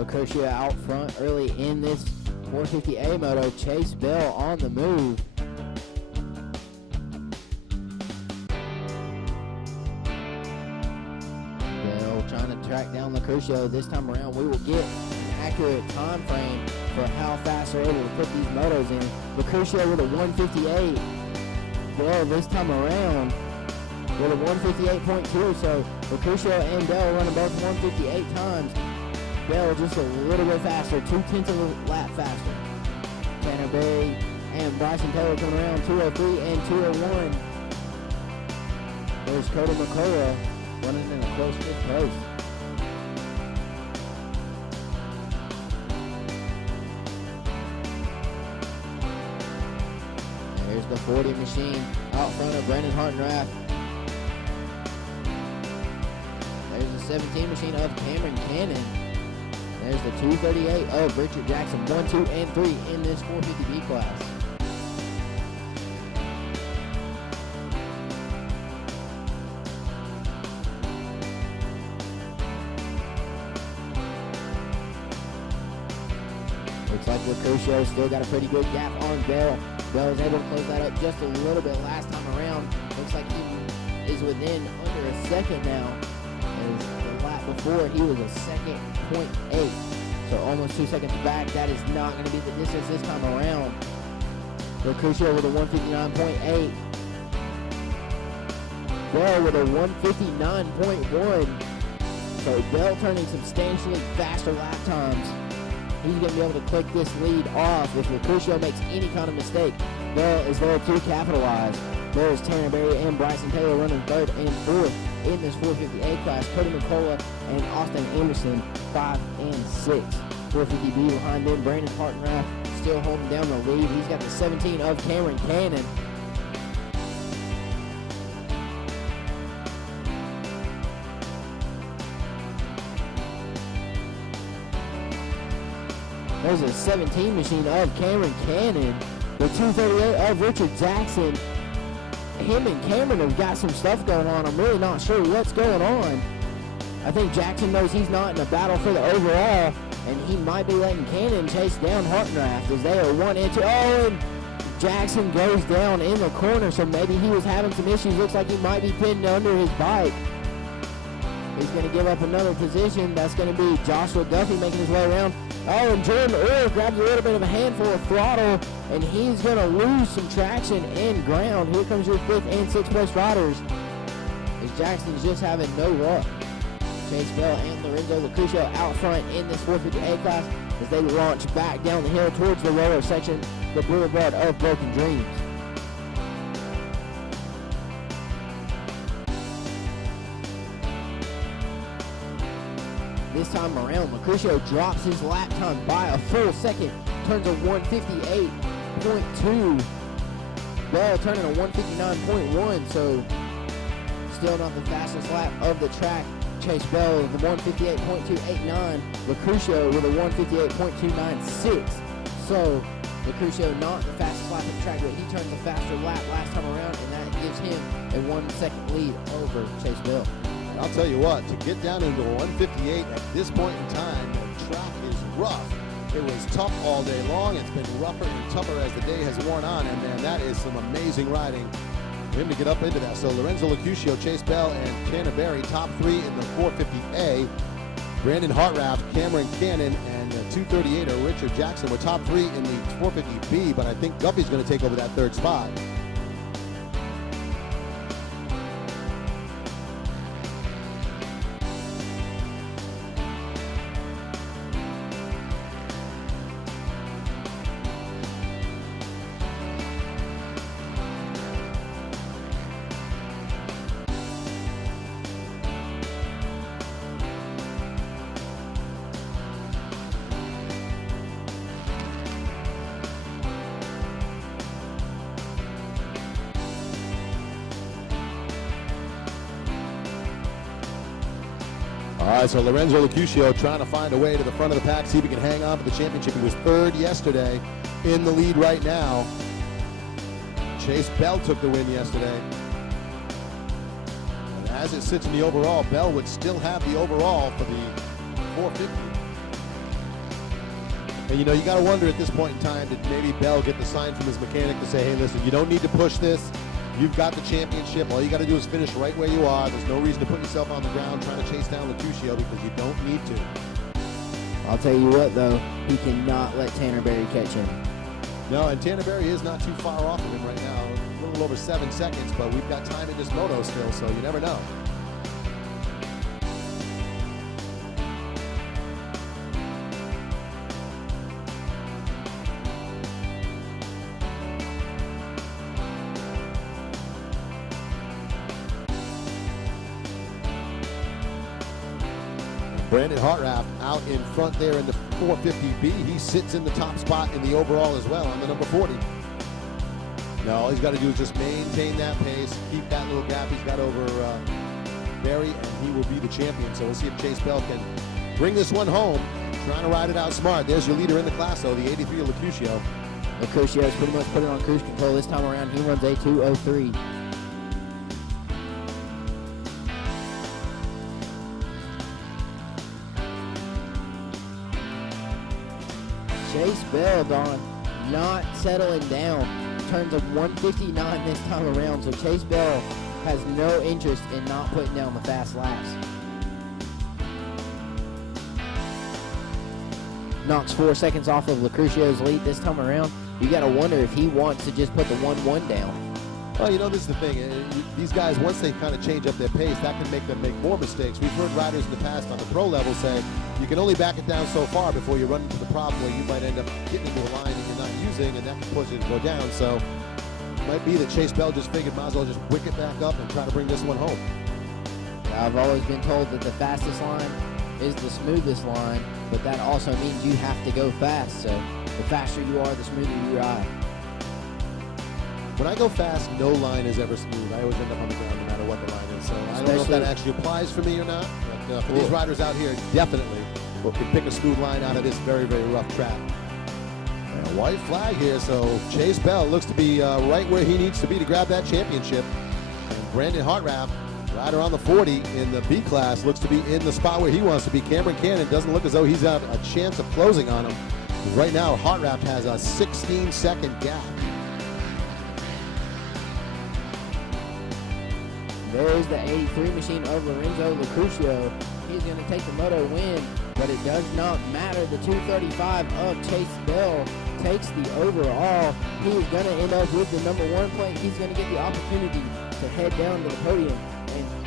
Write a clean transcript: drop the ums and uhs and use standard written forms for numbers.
Lucurcio out front early in this 450A moto. Chase Bell on the move. Bell trying to track down Lucurcio. This time around, we will get an accurate time frame for how fast they're able to put these motos in. Lucurcio with a 158. Bell this time around with a 158.2. So Lucurcio and Bell running both 158 times. Bell just a little bit faster, 2/10 of a lap faster. Tanner Berry and Bryson Taylor coming around 203 and 201. There's Cody McCullough running in a close fifth place. There's the 40 machine out front of Brandon Hartenrath. There's the 17 machine of Cameron Cannon. There's the 238 of Richard Jackson, 1, 2, and 3 in this 450B class. Looks like Lucurcio still got a pretty good gap on Bell. Bell was able to close that up just a little bit last time around. Looks like he is within under a second now. As the lap before, he was a second, 0.8. So almost 2 seconds back. That is not going to be the distance this time around. Lucurcio with a 159.8. Bell with a 159.1. So Bell turning substantially faster lap times. He's going to be able to click this lead off if Lucurcio makes any kind of mistake. Bell is there to capitalize. There's Tanner Berry and Bryson Taylor running third and fourth in this 450A class. Cody McCullough and Austin Anderson 5 and 6. 450B behind them. Brandon Hartenrath still holding down the lead. He's got the 17 of Cameron Cannon. There's a 17 machine of Cameron Cannon. The 238 of Richard Jackson. Him and Cameron have got some stuff going on. I'm really not sure what's going on. I think Jackson knows he's not in a battle for the overall, and he might be letting Cannon chase down Hartenrath as they are 1 and 2. Oh, and Jackson goes down in the corner, so maybe he was having some issues. Looks like he might be pinned under his bike. He's going to give up another position. That's going to be Joshua Duffy making his way around. Oh, and Jordan Orr grabs a little bit of a handful of throttle, and he's going to lose some traction and ground. Here comes your 5th and 6th place riders, as Jackson's just having no luck. Chase Bell and Lorenzo Lucurcio out front in this 450A class as they launch back down the hill towards the lower section, the Boulevard of Broken Dreams. This time around, Lucurcio drops his lap time by a full second, turns a 158.2. Bell turning a 159.1, so still not the fastest lap of the track. Chase Bell with a 158.289. Lucurcio with a 158.296. So Lucurcio not the fastest lap of the track, but he turned the faster lap last time around, and that gives him a 1 second lead over Chase Bell. I'll tell you what, to get down into a 158 at this point in time, the track is rough. It was tough all day long. It's been rougher and tougher as the day has worn on, and man, that is some amazing riding for him to get up into that. So Lorenzo Lucurcio, Chase Bell, and Tanner Berry, top 3 in the 450A. Brandon Hartenrath, Cameron Cannon, and the 238er Richard Jackson were top 3 in the 450B, but I think Duffy's going to take over that 3rd spot. All right, so Lorenzo Lucurcio trying to find a way to the front of the pack, see if he can hang on to the championship. He was 3rd yesterday, in the lead right now. Chase Bell took the win yesterday. And as it sits in the overall, Bell would still have the overall for the 450. And you know, you got to wonder at this point in time, did maybe Bell get the sign from his mechanic to say, hey, listen, you don't need to push this. You've got the championship. All you got to do is finish right where you are. There's no reason to put yourself on the ground trying to chase down Lecusio because you don't need to. I'll tell you what, though, he cannot let Tanner Berry catch him. No, and Tanner Berry is not too far off of him right now. A little over 7 seconds, but we've got time in this moto still, so you never know. Brandon Hartraft out in front there in the 450B. He sits in the top spot in the overall as well on the number 40. Now all he's got to do is just maintain that pace, keep that little gap he's got over Berry, and he will be the champion. So we'll see if Chase Bell can bring this one home, trying to ride it out smart. There's your leader in the class, though, the 83 of Lecusio. Lecusio's pretty much put it on cruise control this time around. He runs a 2:03. Chase Bell, Don, not settling down. Turns a 159 this time around, so Chase Bell has no interest in not putting down the fast laps. Knocks 4 seconds off of Lecrucio's lead this time around. You got to wonder if he wants to just put the 1-1 down. Well, you know, this is the thing. These guys, once they kind of change up their pace, that can make them make more mistakes. We've heard riders in the past on the pro level say, you can only back it down so far before you run into the problem where you might end up getting into a line that you're not using, and that can push you to go down. So it might be that Chase Bell just figured might as well just wick it back up and try to bring this one home. I've always been told that the fastest line is the smoothest line, but that also means you have to go fast. So the faster you are, the smoother you ride. When I go fast, no line is ever smooth. I always end up on the ground no matter what the line is. So I don't know if that actually applies for me or not. But for these riders out here, definitely can pick a smooth line out of this very, very rough track. And a white flag here, so Chase Bell looks to be right where he needs to be to grab that championship. And Brandon Hartraft, rider on the 40 in the B class, looks to be in the spot where he wants to be. Cameron Cannon doesn't look as though he's got a chance of closing on him. Right now, Hartraft has a 16-second gap. There's the 83 machine of Lorenzo Lecrucio. He's going to take the moto win, but it does not matter. The 235 of Chase Bell takes the overall. He is going to end up with the number 1 plate. He's going to get the opportunity to head down to the podium and